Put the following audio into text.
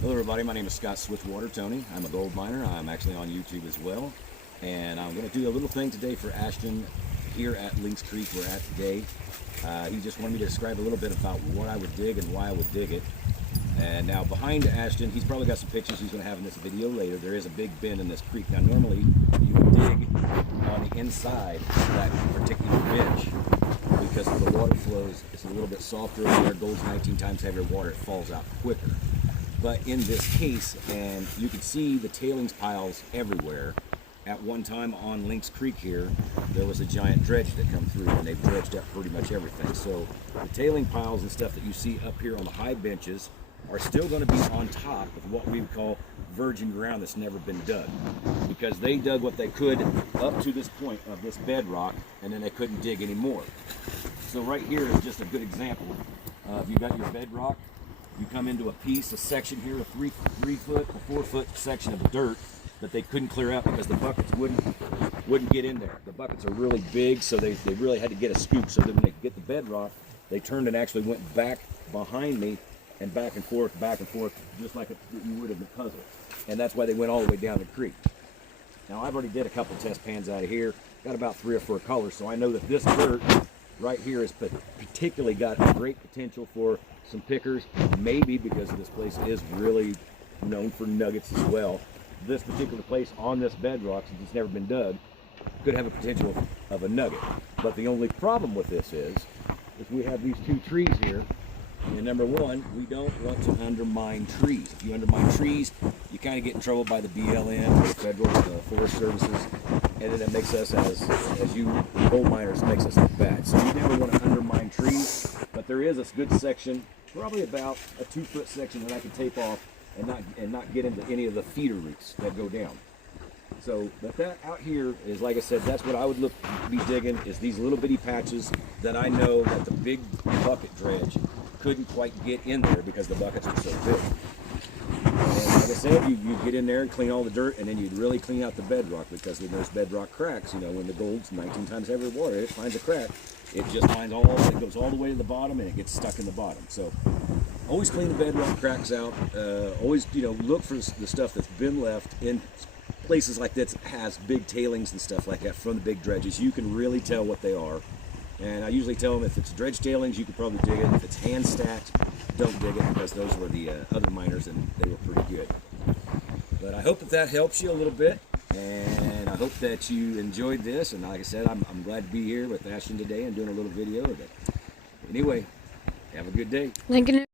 Hello everybody, my name is Scott Swiftwater Tony. I'm a gold miner. I'm actually on YouTube as well. And I'm going to do a little thing today for Ashton here at Lynx Creek we're at today. He just wanted me to describe a little bit about what I would dig and why I would dig it. And now behind Ashton, he's probably got some pictures he's going to have in this video later. There is a big bend in this creek. Now normally you would dig on the inside of that particular bench because of the water flows. It's a little bit softer in there. Gold's 19 times heavier water. It falls out quicker. But in this case, and you can see the tailings piles everywhere. At one time on Lynx Creek here, there was a giant dredge that come through, and they've dredged up pretty much everything. So the tailing piles and stuff that you see up here on the high benches are still going to be on top of what we would call virgin ground that's never been dug. Because they dug what they could up to this point of this bedrock, and then they couldn't dig anymore. So right here is just a good example of you got your bedrock. You come into a section here, a 3 foot, a 4 foot section of dirt that they couldn't clear out because the buckets wouldn't get in there. The buckets are really big, so they really had to get a scoop. So that when they get the bedrock, they turned and actually went back behind me and back and forth, just like you would in a puzzle. And that's why they went all the way down the creek. Now I've already did a couple test pans out of here, got about 3 or 4 colors, so I know that this dirt right here has particularly got great potential for some pickers, maybe because this place is really known for nuggets as well. This particular place on this bedrock, since it's never been dug, could have a potential of a nugget. But the only problem with this is we have these 2 trees here, and number one, we don't want to undermine trees. If you undermine trees, you kind of get in trouble by the BLM, or the federal forest services, and then it makes us, as you gold miners, makes us look bad. So you never want to undermine trees, but there is a good section, probably about a 2 foot section that I can tape off and not get into any of the feeder roots that go down. So, but that out here is, like I said, that's what I would be digging, is these little bitty patches that I know that the big bucket dredge couldn't quite get in there because the buckets are so big. And like I said, you get in there and clean all the dirt, and then you'd really clean out the bedrock, because when those bedrock cracks, you know, when the gold's 19 times heavier water, it finds a crack, it just finds it goes all the way to the bottom, and it gets stuck in the bottom. So always clean the bedrock cracks out. Always, you know, look for the stuff that's been left in places like this has big tailings and stuff like that from the big dredges. You can really tell what they are. And I usually tell them if it's dredge tailings, you could probably dig it. If it's hand stacked, don't dig it, because those were the other miners and they were pretty good. But I hope that helps you a little bit, and I hope that you enjoyed this. And like I said, I'm glad to be here with Ashton today and doing a little video of it. Anyway, have a good day. Lincoln.